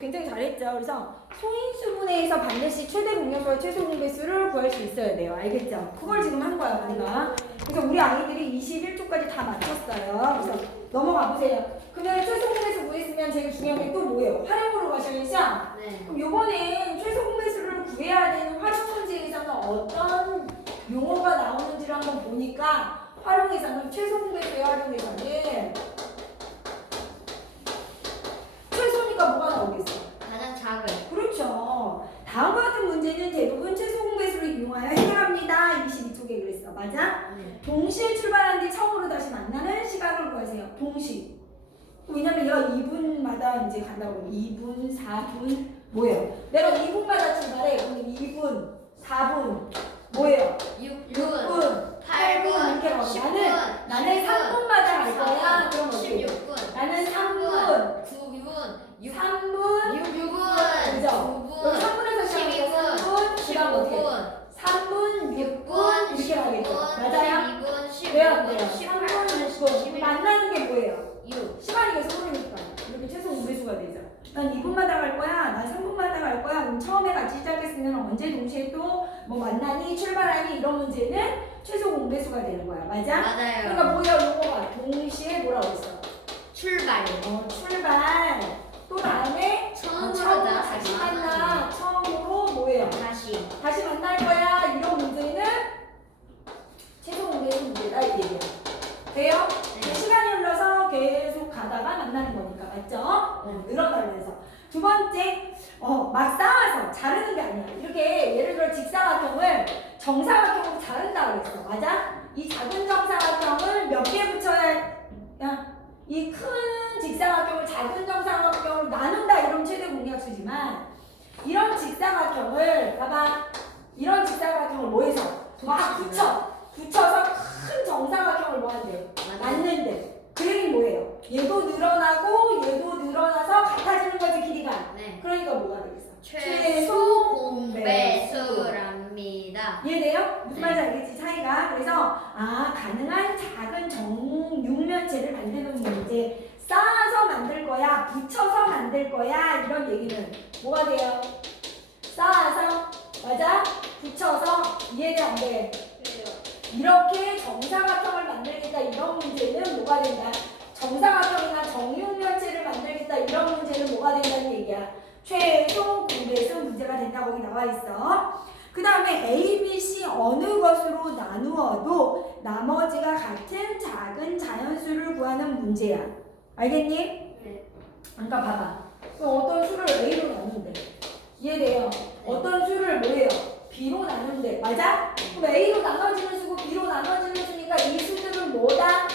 굉장히 잘했죠. 그래서 소인수분해에서 반드시 최대 공약수와 최소 공배수를 구할 수 있어야 돼요. 알겠죠? 그걸 지금 한 거야, 우리가. 그래서 우리 아이들이 21조까지 다 맞췄어요. 그래서 넘어가 보세요. 그러면 최소 공배수 구했으면 제일 중요한 게 또 뭐예요? 활용으로 가셔야죠? 네. 그럼 요번엔 최소 공배수를 구해야 되는 활용 문제에서는 어떤 용어가 나오는지를 한번 보니까 활용에서는 최소 공배수의 활용에서는 최소니까 뭐가 나오겠어? 가장 작은. 그렇죠. 다음과 같은 문제는 대부분 최소 공배수를 이용하여 해결합니다. 22쪽에 그랬어. 맞아? 네. 동시에 출발한 뒤 처음으로 다시 만나는 시간을 구하세요. 동시. 왜냐면 얘가 2분마다 이제 간다고. 2분, 4분, 뭐예요? 내가 2분마다 출발해. 그럼 2분, 4분, 뭐예요? 6분, 8분 이렇게 가. 10분, 나는 3분마다 갈 거야. 그럼 어떻게? 16분, 나는 3분, 9분, 3분, 6분, 그죠? 9분, 3분에서 시작해서 3분, 그 다음 어떻게? 15분, 3분, 6분, 6분, 이렇게 가겠죠. 맞아요? 12분, 돼요, 안 15분, 돼요? 3분, 6분. 만나는 게 뭐예요? 6. 시간이 계속 흐르니까. 이렇게 최소 공배수가 되죠. 난 2분마다 갈 거야. 난 3분마다 갈 거야. 그럼 처음에 같이 시작했으면 언제 동시에 또 뭐 만나니, 출발하니 이런 문제는 최소 공배수가 되는 거야. 맞아? 맞아요. 그러니까 뭐야, 요거가 동시에 뭐라고 했어? 출발. 출발. 또 다음에 처음으로 다시 만나. 처음으로 뭐예요? 다시 만날 거야. 이런 문제는 최소 공배수 문제다 이 얘기야. 돼요? 네. 시간이 흘러서 계속 가다가 만나는 거니까. 맞죠? 늘어나면서. 두 번째, 막 쌓아서 자르는 게 아니야. 이렇게 예를 들어 직사각형을 정사각형으로 자른다 그랬어. 맞아? 이 작은 정사각형을 몇 개 붙여야, 이 큰 직사각형을 작은 정사각형으로 나눈다 이런 최대 공약수지만 이런 직사각형을 봐봐. 이런 직사각형을 뭐 해서? 막 붙여서 큰 정사각형을 뭐 한대? 낳는데. 그 얘기는 뭐예요? 얘도 늘어나고 얘도 늘어나서 같아지는 거지 길이가. 네. 그러니까 뭐가 되겠어? 최소 공배수랍니다. 이해돼요? 무슨 네. 말인지 알겠지? 차이가. 그래서 가능한 작은 정육면체를 만드는 문제, 쌓아서 만들 거야, 붙여서 만들 거야 이런 얘기는 뭐가 돼요? 쌓아서, 맞아? 붙여서. 이해돼 안 돼? 이렇게 정사각형을 만들겠다 이런 문제는 뭐가 된다? 정사각형이나 정육면체를 만들겠다 이런 문제는 뭐가 된다는 얘기야? 최소 공배수 문제가 된다고 거기 나와 있어. 그 다음에 A, B, C 어느 것으로 나누어도 나머지가 같은 작은 자연수를 구하는 문제야. 알겠니? 네. 그러니까 봐봐. 어떤 수를 A로 나눈대. 이해돼요? 어떤 수를 뭐예요? B로 나눈대. 맞아? 그럼 A로 나눠지는 수고 B로 나눠지는 수니까 이 수들은 뭐다?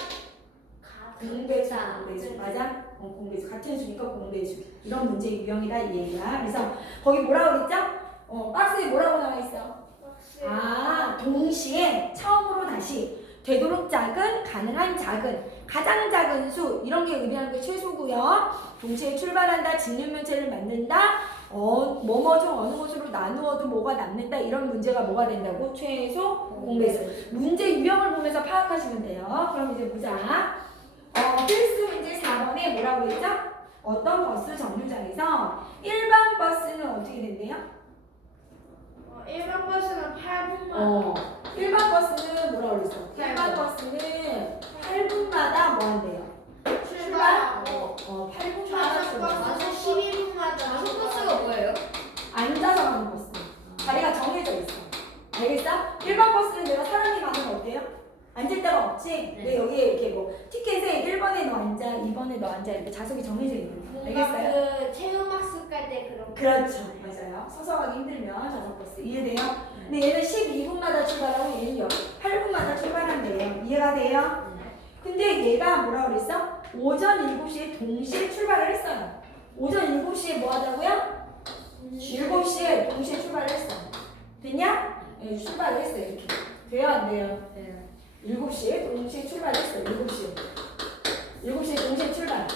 공배수. 공배수. 맞아? 공배수. 같은 수니까 공배수. 이런 문제 유형이다 이 얘기야. 그래서 거기 뭐라고 그랬죠? 박스에 뭐라고 나와 있어? 동시에 처음으로 다시 되도록 작은, 가능한 작은, 가장 작은 수 이런 게 의미하는 게 최소고요. 동시에 출발한다, 직육면체를 만든다, 뭐뭐 중 어느 곳으로 나누어도 뭐가 남는다 이런 문제가 뭐가 된다고? 최소 공배수. 문제 유형을 보면서 파악하시면 돼요. 그럼 이제 보자. 필수 문제 4번에 뭐라고 했죠? 어떤 버스 정류장에서 1번 버스는 어떻게 된대요? 1번 버스는 8분만 1번 버스는 뭐라고 그랬어? 1번 버스는 8분마다 뭐 한대요? 출발하고 8분마다 출발. 12분마다 다섯 버스가 뭐예요? 앉아서 가는 버스. 자리가 정해져 있어. 알겠어? 1번 버스는 내가 사람이 많으면 어때요? 앉을 데가 없지? 네. 근데 여기에 이렇게 뭐 티켓에 1번에 너 앉아, 2번에 너 앉아 이렇게 좌석이 정해져 있는 거. 알겠어요? 그 체험학습 갈 때 그런 그렇죠. 맞아요. 서서 가기 힘들면 좌석 버스. 이해돼요? 근데 얘는 12분마다 출발하고 얘는 8분마다 출발한대요. 이해가 돼요? 근데 얘가 뭐라 그랬어? 오전 7시에 동시에 출발을 했어요. 오전 7시에 뭐 하자고요? 7시에 동시에 출발을 했어. 됐냐? 네, 출발을 했어 이렇게. 돼요 안 돼요? 네. 7시에 동시에 출발했어. 7시에. 7시에 동시에 출발.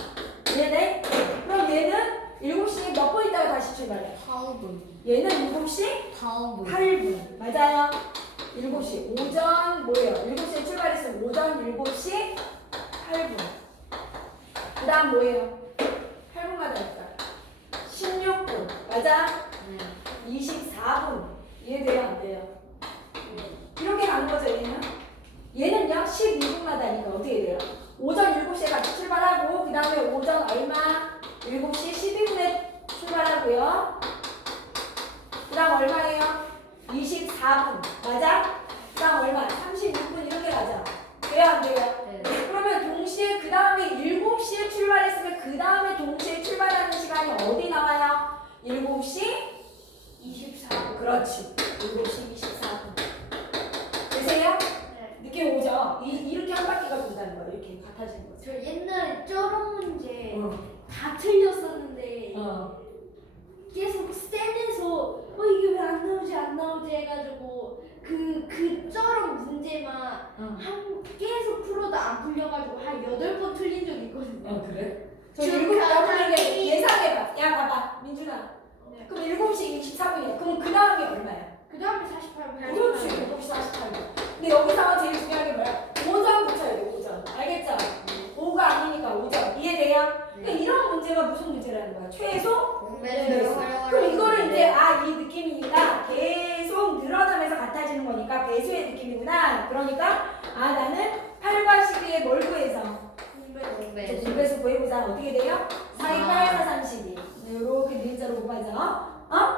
이해돼? 그럼 얘는 7시에 몇 분 있다가 다시 출발해? 4분. 얘는 7시 4분. 8분. 맞아요. 7시. 오전 뭐예요? 7시에 출발했으면 오전 7시 8분. 그 다음 뭐예요? 8분마다 있다. 16 맞아? 네. 24분. 이해돼요? 안 돼요? 이렇게 가는 거죠, 얘는? 얘는요, 12분마다니까 어떻게 돼요? 오전 7시에 같이 출발하고, 그 다음에 오전 얼마? 7시 12분에 출발하고요. 그 다음 얼마예요? 24분. 맞아? 그 다음 얼마? 36분 이렇게 가죠. 돼요? 안 돼요? 네. 그러면 동시에 그 다음에 7시에 출발했으면 그 다음에 동시에 출발하는 시간이 어디 나와요? 7시 24분. 그렇지. 7시 24분. 되세요? 네. 느낌 오죠? 이렇게 한 바퀴가 돈다는 거예요. 이렇게 같아지는 거죠. 저 옛날에 쩌렁 문제 어. 다 틀렸었는데 어. 계속 쌤에서 이게 왜 안 나오지 해가지고 그 쩌렁 문제만 어. 계속 풀어도 안 풀려가지고 한 8번 틀린 적 있거든요. 그래? 저 지금 7시 가장 예상해봐. 야, 봐봐. 민준아. 네. 그럼 7시 24분이야. 그럼 그 다음에 얼마야? 그 다음에 48분. 그렇지. 7시 48분. 근데 여기서 제일 중요한 게 뭐야? 오전 붙여야 돼. 오전. 알겠죠? 오가 아니니까 오전. 이해돼요? 그러니까 이런 문제가 무슨 문제라는 거야? 최소? 공배수를 활용하는 그럼 이거를 건데. 이제 이 느낌이니까 계속 늘어나면서 같아지는 거니까 배수의 느낌이구나. 그러니까 나는 8과 12에 뭘 구해서 공배수. 공배수 구해보자. 어떻게 돼요? 4, 2, 8, 4, 3, 12. 이렇게 일자로 곱하죠.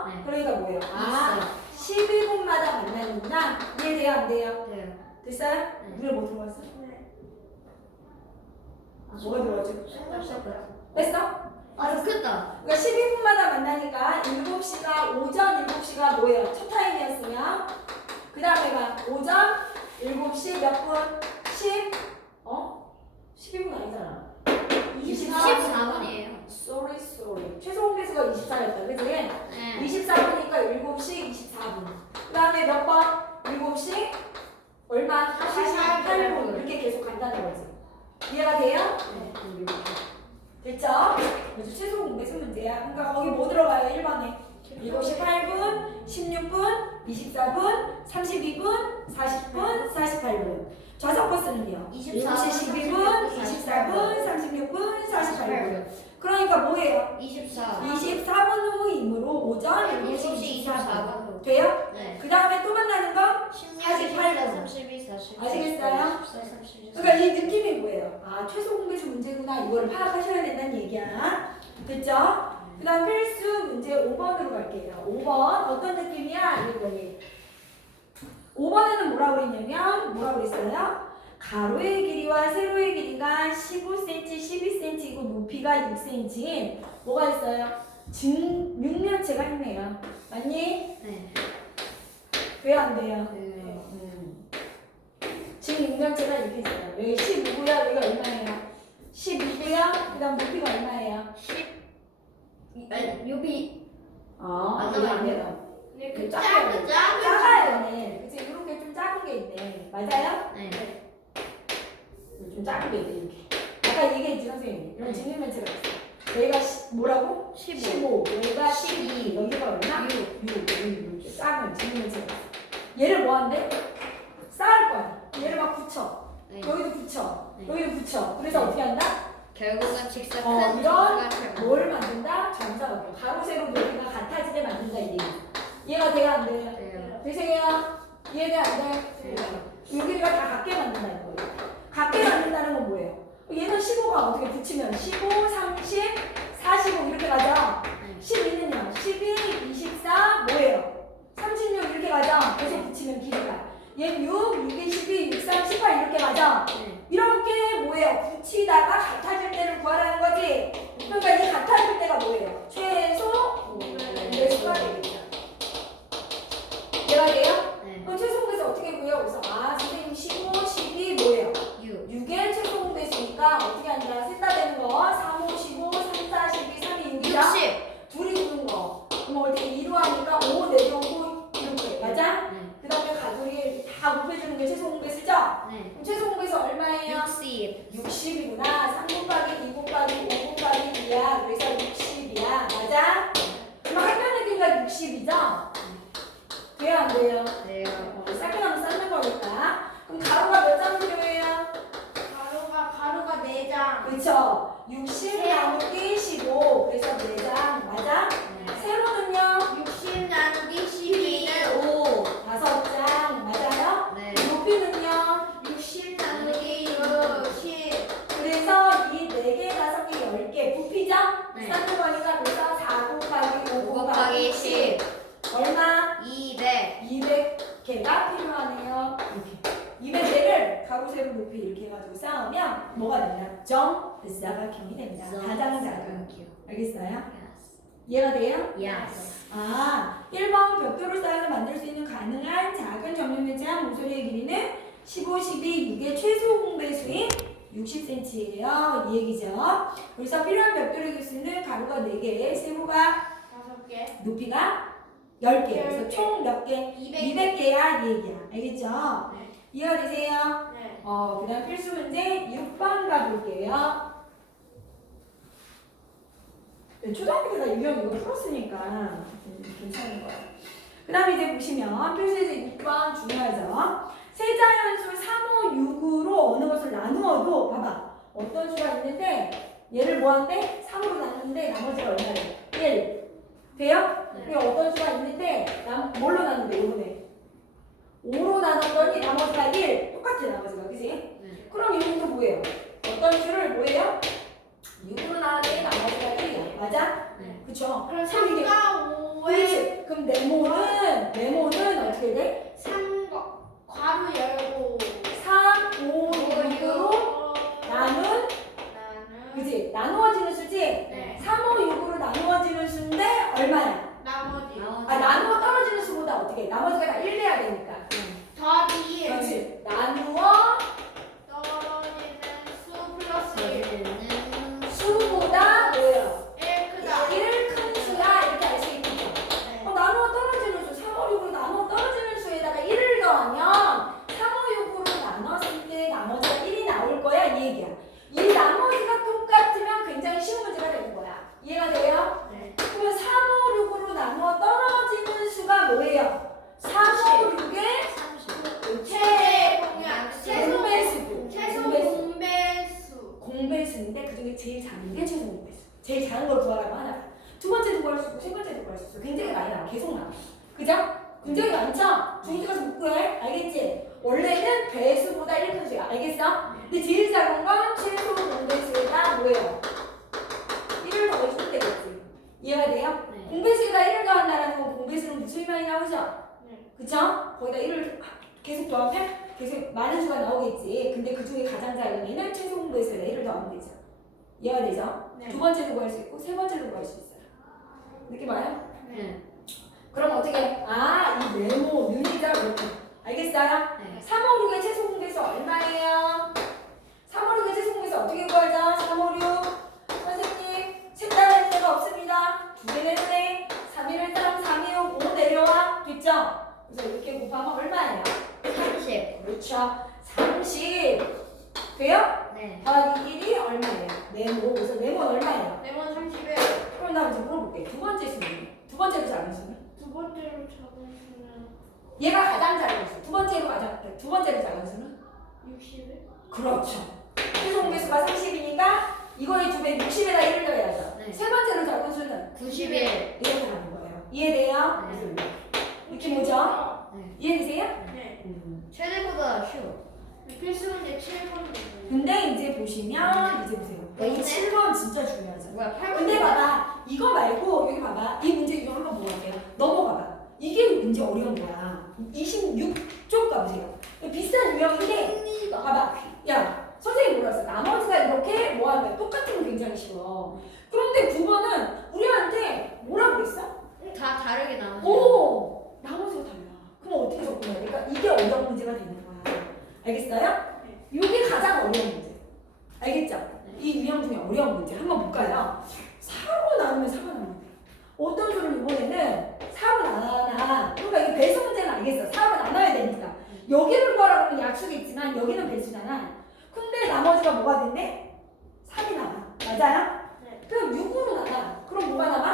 네. 그러니까 뭐예요? 있어요. 12분마다 만나는구나. 이해돼요? 안 돼요? 돼요. 됐어요? 네. 물에 뭐 들어갔어? 네. 뭐가 들어갔지? 뺐어요. 뺐어? 좋겠다. 그러니까 12분마다 만나니까 7시가 오전 7시가 뭐예요? 첫 타임이었으면 그 다음에가 오전 7시 몇 분? 12분 아니잖아. 24분이에요. sorry. 최소 공배수가 24였다. 그치? 네. 24분이니까 7시 24분. 그 다음에 몇 번? 7시 얼마? 48분. 이렇게 계속 간다는 거지. 이해가 돼요? 됐죠? 그래서 최소 공배수 문제야. 그러니까 거기 뭐 들어가요? 1번에 7시 8분, 16분, 24분, 32분, 40분, 48분. 좌석 버스는요? 24분, 7시 12분, 24분, 36분, 48분. 그러니까 뭐예요? 24. 24분 후이므로 오전 7시 7시 24분. 24분. 돼요? 네. 그 다음에 또 만나는 건 16, 48분. 32, 40. 아시겠어요? 14, 36. 그러니까 이 느낌이 뭐예요? 최소 공배수 문제구나. 이거를 파악하셔야 된다는 얘기야. 됐죠? 그 다음 필수 문제 5번으로 갈게요. 5번 어떤 느낌이야? 이거니. 5번에는 뭐라고 그랬냐면 뭐라고 그랬어요? 가로의 길이와 세로의 길이가 15cm, 12cm이고 높이가 6cm인 뭐가 있어요? 육면체가 있네요. 맞니? 네. 왜 안 돼요? 네. 지금 육면체가 이렇게 있어요. 여기 15고요. 여기가 얼마예요? 12고요. 그 다음 높이가 얼마예요? 10. 아니, 요비. 안 맞아, 돼요. 네, 그 그 작아요. 작은 작아요. 네. 그치? 이렇게 좀 작은 게 있네. 맞아요? 네. 좀 작은 게 있네. 이렇게. 아까 얘기했지 선생님이. 이런 직육면체가 있어. 여기가 뭐라고? 15. 여기가 12. 여기가 얼마? 6. 여기 작은 직육면체가 있어. 얘를 뭐 한대? 쌓을 거야. 얘를 막 붙여. 네. 여기도 붙여. 네. 여기도 붙여. 그래서 어떻게 한다? 결국은 직선 이런 큰 점수가 잘 뭘 만든다? 점사각형. 가로 세로 높이가 같아지게 만든다 이 얘기. 이해가 돼요? 안 돼요? 돼요. 되세요? 이해돼? 안 돼? 여기가 다 같게 만든다는 거예요. 같게 만든다는 건 뭐예요? 얘는 15가 어떻게 붙이면 15, 30, 45 이렇게 가죠? 12는요? 12, 24 뭐예요? 36 이렇게 가죠? 계속 붙이면 길이가. 얘 6, 6, 12, 6, 3, 18 이렇게 가죠? 네. 이렇게 뭐예요? 붙이다가 같아질 때를 구하라는 거지. 그러니까 이 같아질 때가 뭐예요? 최소 공배수가 되겠죠. 이해가 돼요? 네. 그럼 최소 공배수 어떻게 구해요? 그래서 선생님 15, 12 뭐예요? 6. 6의 최소 공배수니까 어떻게 한다? 셋다 되는 거 3, 5, 15, 3, 4, 12, 3이 6이다. 60. 둘이 주는 거. 그럼 어떻게 2로 하니까 5 내려오고 이렇게. 맞아? 네. 그 다음에 가돌이 다 곱해주는 게 최소 공배수죠? 네. 그럼 최소 공배수 얼마예요? 60. 60이구나. 3 곱하기 2 곱하기 5 곱하기 2야. 그래서 60이야. 맞아? 그럼 한변의 길이가 60이죠? 돼요? 안 돼요? 돼요. 싹그나면 쌓는 거니까. 그럼 가로가 몇 장 필요해요? 가루가 4장. 그쵸? 60 나누기 15. 그래서 4장. 맞아? 네. 세로는요? 되면 뭐가 됩니다. 정사각형이 됩니다. 가장 작은. 알겠어요? 이해가 돼요? Yes. 아, 1번 벽돌을 쌓아서 만들 수 있는 가능한 작은 정육면체한 모서리의 길이는 15, 12, 6의 최소 공배수인 60cm예요. 이 얘기죠. 그래서 필요한 벽돌의 개수는 가로가 4개, 세로가 5개. 높이가 10개. 그래서 총 몇 개? 200개야. 이 얘기야. 알겠죠? 네. 이해가 되세요? 네. 그 다음 필수 문제 6번 가볼게요. 네, 초등학교 때 나 유형 이거 풀었으니까 괜찮은 거예요. 그 다음에 이제 보시면 필수제 6번 중요하죠. 세자연수 3, 5, 6으로 어느 것을 나누어도 봐봐. 어떤 수가 있는데 얘를 뭐한대? 3으로 나누는데 나머지가 얼마예요? 1. 돼요? 네. 그리고 어떤 수가 있는데 뭘로 나누는데 이번에? 5로 나눴더니 나머지가 1. 똑같아 나머지가. 그치? 네. 그럼 이것도 뭐예요? 어떤 수를 뭐예요? 6으로 나누는데 나머지가 1이야. 맞아? 네. 그쵸? 그럼 그럼 이게 3과 5의 그렇지. 그럼 네모는 어떻게 돼? 3과 괄호 열고 3, 5, 6으로 나눈 그치? 나누어지는 수지? 네. 3, 5, 6으로 나누어지는 수인데 얼마야? 나머지 나누어 떨어지는 수보다 어떻게 해? 나머지가 다 1 돼야 되니까. 더하기 1 그렇지. 나누어 떨어지는 수 플러스 1 저희는 수보다 뭐예요? 1 크다 1 큰 수야. 이렇게 알 수 있겠죠? 네. 나누어 떨어지는 수, 3, 5, 6으로 나누어 떨어지는 수에다가 1을 더하면 3, 5, 6으로 나눴을 때 나머지가 1이 나올 거야. 이 얘기야. 이 나머지가 똑같으면 굉장히 쉬운 문제가 되는 거야. 이해가 돼요? 네. 그러면 3, 5, 6으로 나누어 떨어지는 수가 뭐예요? 3, 5, 6의 30. 최대 공약 최소 공배수. 최소 공배수. 공배수 공배수인데 그중에 제일 작은 게 최소 공배수. 제일 작은 걸 구하라고 하나. 두 번째도 구할 수 있고 세 번째도 구할 수 있어. 굉장히 많이 나와. 계속 나와. 그죠? 굉장히 많죠? 중국에 가서 못 구해. 알겠지? 원래는 배수보다 1 큰 수야. 알겠어? 근데 제일 작은 건 최소 공배수에다 뭐예요? 1을 더해주면 되겠지. 이해가 돼요? 네. 공배수에다 1을 더한다는 건 공배수는 무수히 많이 나오죠? 네. 그쵸? 거기다 1을 계속 더하면 계속 많은 수가 나오겠지. 근데 그 중에 가장 작은 애는 최소 공배수에다 1을 더하면 되죠. 이해가 되죠? 네. 두 번째도 구할 수 있고 세 번째도 구할 수 있어요. 느낌 와요? 네. 그럼 어떻게? 이 네모, 윤희자 이렇게. 알겠어요? 네. 3, 5, 6의 최소 공배수 얼마예요? 3, 5, 6의 최소 공배수 어떻게 구하죠? 3, 5, 6. 선생님, 색다른 데가 없습니다. 2개 내려내. 3, 1, 3, 3, 2, 6, 5 내려와. 됐죠? 그래서 이렇게 곱하면 얼마예요? 30. 그렇죠. 30. 돼요? 네. 더하기 1이 얼마예요? 네모. 그래서 네모는 얼마예요? 네모 31 그럼 나 이제 물어볼게. 두 번째 수는? 두 번째로 작은 수는? 두 번째로 작은 수는 얘가 가장 작은 수. 두 번째로 작은 수는? 61 그렇죠. 최소 공배수가 30이니까 이거의 2배 60에다 1을 더해야죠. 네. 세 번째로 작은 수는 91. 이렇게 가는 거예요. 이해돼요? 네. 그래서 느낌 오죠? 네. 이해되세요? 네. 최대보다 쉬워. 필수 문제 7번 근데 이제 보시면 이제 보세요. 이 네. 7번 진짜 중요하죠. 뭐야? 8번. 근데 봐봐. 이거 말고 여기 봐봐. 이 문제 이거 한번 보아볼게요. 넘어가봐. 이게 문제 어려운 거야. 26쪽 가보세요. 비슷한 유형인데 봐봐. 야 선생님 몰랐어. 나머지가 이렇게 뭐하면 똑같은 건 굉장히 쉬워. 그런데 9번은 우리한테 뭐라고 그랬어? 다 다르게 나오죠. 오! 나머지가 달라. 그럼 어떻게 접근해야 돼? 그러니까 이게 어려운 문제가 되는 거야. 알겠어요? 이게 가장 어려운 문제. 알겠죠? 이 유형 중에 어려운 문제 한번 볼까요? 4로 나누면 4가 나오는데 어떤 수를 이번에는 4로 나눠. 그러니까 이게 배수 문제는 알겠어. 4로 나눠야 되니까. 여기를 구하라고 하면 약수겠지만 여기는 배수잖아. 근데 나머지가 뭐가 된대? 3이 남아. 맞아요? 네. 그럼 6으로 나눠. 그럼 뭐가 남아?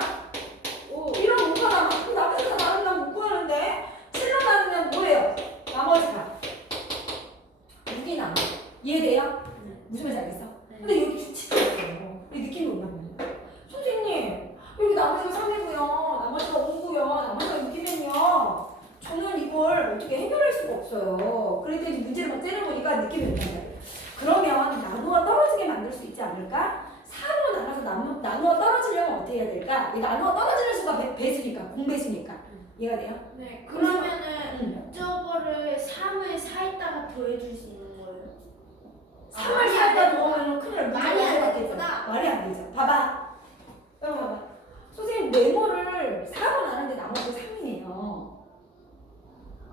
5. 이런 5가 남아. 그럼 나머지가 나누면 못 구하는데 7로 나누면 뭐예요? 나머지가 6이 남아. 이해돼요? 네. 무슨 말인지 알겠어? 네. 근데 여기 수치가 있어요. 이 느낌이 오면 선생님 여기 나머지가 3이고요. 나머지가 5고요. 나머지가 6이면요. 저는 이걸 어떻게 해결할 수가 없어요. 그랬더니 문제를 막 째려보니까 느낌이 온단 말이에요. 그러면 나누어 떨어지게 만들 수 있지 않을까? 4로 나눠서 나누어 떨어지려면 어떻게 해야 될까? 이 나누어 떨어지는 수가 배수니까, 공배수니까. 이해가 돼요? 네. 그러면은 응. 저거를 3을 4에다가 더해줄 수 있는 거예요? 3을 4에다 넣으면 큰일 날 말이 안 되겠죠. 되겠구나. 말이 안 되죠. 봐봐. 여러분 봐봐. 선생님 네모를 4로 나누는데 나머지가 3이에요.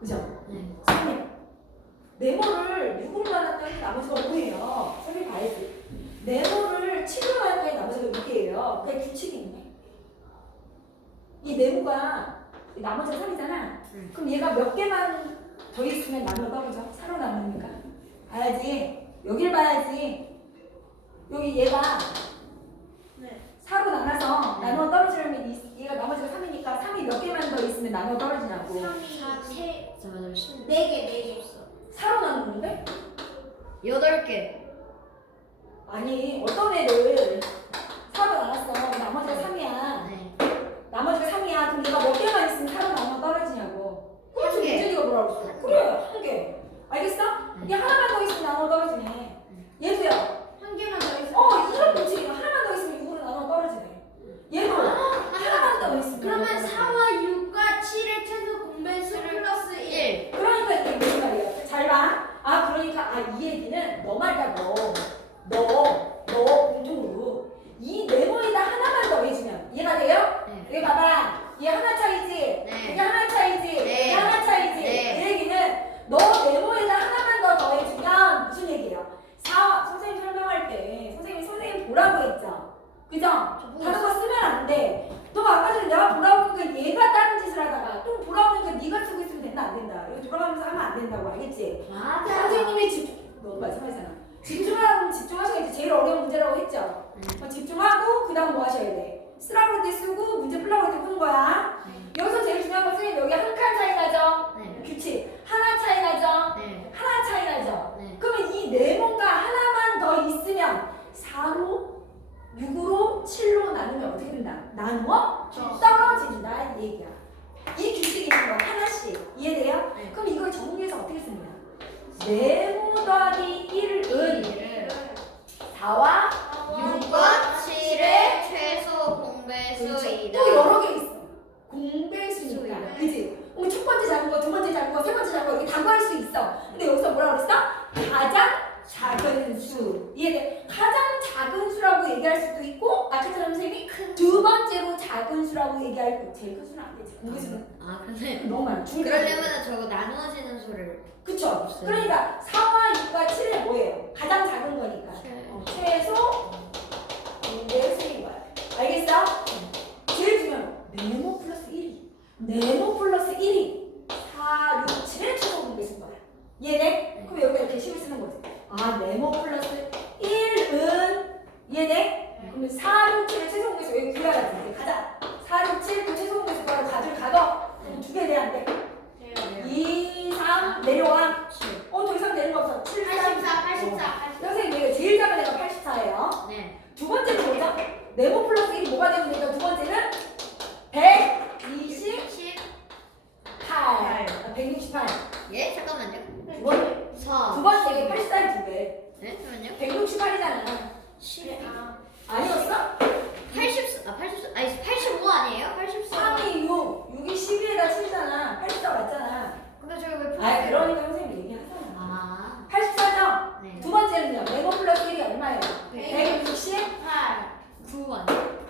그죠? 네. 3이에요. 네모를 6으로 나눴더니 나머지가 5예요. 선생님 봐야지. 네모를 7으로 나눴더니 나머지가 6이에요. 그게 규칙이 있네. 이 네모가 나머지가 3이잖아. 그럼 얘가 몇 개만 더 있으면 나눠 떨어져. 4로 나누니까. 봐야지. 여길 봐야지. 여기 얘가 네. 4로 나눠서 나눠 떨어지려면 얘가 나머지가 3이니까 3이 몇 개만 더 있으면 나눠 떨어지냐고. 3이 잠깐만, 10. 4개. 4로 나누는데? 8개. 아니 어떤 애를 4로 나눴어. 나머지가 3이야. 네. 나머지가 3이야. 그럼 얘가 몇 개만 있으면 4로 나눠 떨어지냐고. 그렇지. 한 개. 민준이가 뭐라고 했어? 그래. 한 개. 알겠어? 이게 하나만 더 있으면 나눠 떨어지네. 얘도요. 한 개만 더 있으면 이런 규칙이야. 하나만 더 있으면 6으로 나눠 떨어지네. 얘도 하나만 더 있으면 그러면 나눠 떨어지네. 4와 6과 7의 최소 공배수 플러스 1. 1. 그러니까 이게 무슨 말이야? 잘 봐. 그러니까 이 얘기는 너 말이야 너 공통으로 이 네모에다 하나만 더 해주면 이해가 돼요? 네. 여기 봐봐. 얘 하나 차이지? 네. 이게 하나 차이지? 네. 이게 하나 차이지? 네. 이 얘기는 너 네모에다 하나만 더 더해주면 무슨 얘기예요? 선생님 설명할 때 선생님 보라고 했죠? 그죠? 다른 거 쓰면 안 돼. 너 아까 전에 내가 보라고 하니까 얘가 다른 짓을 하다가 또 보라고 하니까 네가 쓰고 있으면 된다 안 된다. 이거 돌아가면서 하면 안 된다고 알겠지? 선생님이 너 말씀하잖아. 집중하셔야지. 제일 어려운 문제라고 했죠? 집중하고 그 다음 뭐 하셔야 돼? 쓰라고 할 때 쓰고 문제 풀라고 할 때 푸는 거야. 여기서 제일 중요한 건 선생님 여기 한 칸 차이 나죠? 네. 규칙 하나 차이 나죠? 네. 하나 차이 나죠? 네. 그러면 이 네모가 하나만 더 있으면 4로 6으로 7로 나누면 어떻게 된다? 나누어 떨어진다 이 얘기야. 이 규칙이 있는 거 하나씩 이해돼요? 네. 그럼 이걸 정리해서 어떻게 씁니까? 네모 더하기 1은 4와 6과 7의 최소 공배수이다. 또 여러 개 있어. 공배수니까. 수이다. 그지? 첫 번째 작은 거, 두 번째 작은 거, 세 번째 작은 거 이렇게 다 구할 수 있어. 근데 여기서 뭐라고 그랬어? 가장 작은 수. 이해돼? 가장 작은 수라고 얘기할 수도 있고 아까처럼 선생님이 두 번째로 작은 수라고 얘기할 제일 큰 수는 안 되지. 공배수는 근데 너무 많아. 그러려면 저거 나누어지는 수를. 그쵸? 없어요. 그러니까 4와 6과 7은 뭐예요? 가장 작은 거니까. 최소 공배수인 거야. 알겠어? 제일 중요한 거. 네모 플러스 1이. 네모 플러스 1이 4, 6, 7의 최소 공배수인 거야. 이해돼? 그럼 여기가 이렇게 식을 쓰는 거지. 네모 플러스 1은 이해돼? 그러면 4, 6, 7의 최소 공배수 여기 구해야지. 이제 가자. 4, 6, 7 그 최소 공배수 바로 가져. 그럼 두 개 돼, 안 돼? 2, 3 내려와. 더 이상 내는 거 없어. 7, 84. 선생님 이거 제일 작은 애가 84예요. 네. 두 번째는 뭐죠? 네모 플러스 1이 뭐가 되면 되죠? 두 번째는 128. 168. 예? 잠깐만요. 두 번째. 4. 두 번째 84의 두 배. 네? 잠깐만요. 168이잖아. 10. 아니었어? 84. 아니 85 아니에요? 84. 3이 6. 6이 12에다 7이잖아. 84 맞잖아. 근데 저기 왜 그러니까 선생님 얘기하잖아. 84죠? 네. 두 번째는요. 네모 플러스 1이 얼마예요? 168. 9 아니에요?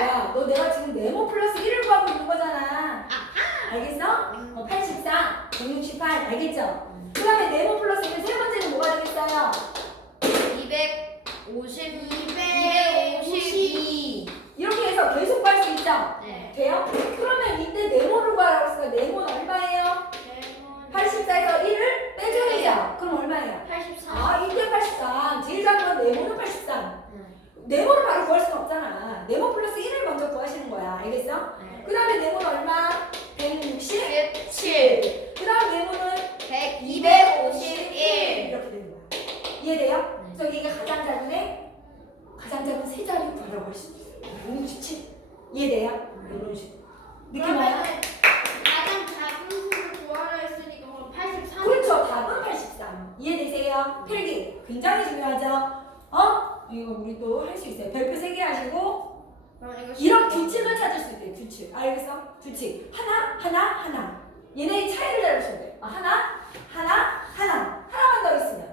야, 너 내가 지금 네모 플러스 1을 구하고 있는 거잖아. 알겠어? 84, 168, 알겠죠? 그 다음에 네모 플러스 1은 세 번째는 뭐가 되겠어요? 252. 이렇게 해서 계속 구할 수 있죠? 네. 돼요? 그러면 이때 네모를 구하라고 했으니까 네모는 얼마예요? 84에서 1을 빼줘야 되죠? 그럼 얼마예요? 84. 이때 83. 제일 작은 건 네모는 83. 네. 네모를 바로 구할 수는 없잖아. 네모 플러스 1을 먼저 구하시는 거야. 알겠어? 네. 그 다음에 네모는 얼마? 167. 7. 그 다음 네모는 251. 이렇게 되는 거야. 이해돼요? 네. 그래서 이게 가장 작은 애, 가장 작은 세 자리 바라고 할 수 있어요. 167. 이해돼요? 이런 식으로. 느낌 와요? 가장 작은 수를 구하라 했으니까 그럼 83. 그렇죠. 답은 83. 이해되세요? 필기. 굉장히 중요하죠? 이거 우리 또 할 수 있어요. 별표 3개 하시고 이런 규칙을 찾을 수 있대요. 규칙. 알겠어? 규칙. 하나. 얘네의 차이를 잘 보시면 돼요. 하나만 더 있으면.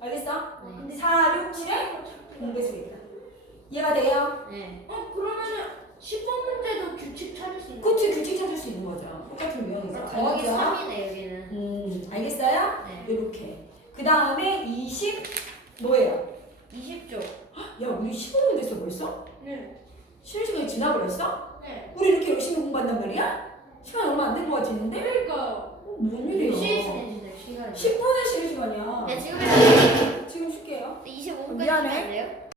알겠어? 네. 근데 4, 6, 7의 공배수겠다. 이해가 돼요? 네. 그러면은 10번 문제도 규칙 찾을 수 있는 그치, 규칙 찾을 수 있는 거죠. 똑같은 유형이죠. 여기 알겠죠? 3이네 여기는. 알겠어요? 네. 이렇게. 그 다음에 20 뭐예요? 20조. 야, 우리 15분 됐어 벌써? 네. 쉬는 시간이 지나버렸어? 네. 우리 이렇게 열심히 공부한단 말이야? 시간 얼마 안 된 것 같은데? 그러니까 뭔 일이야? 쉬시네 시간. 10분에 쉬는 시간이야. 네 지금 해요. 지금 쉴게요. 25분까지 미안해. 안 돼요?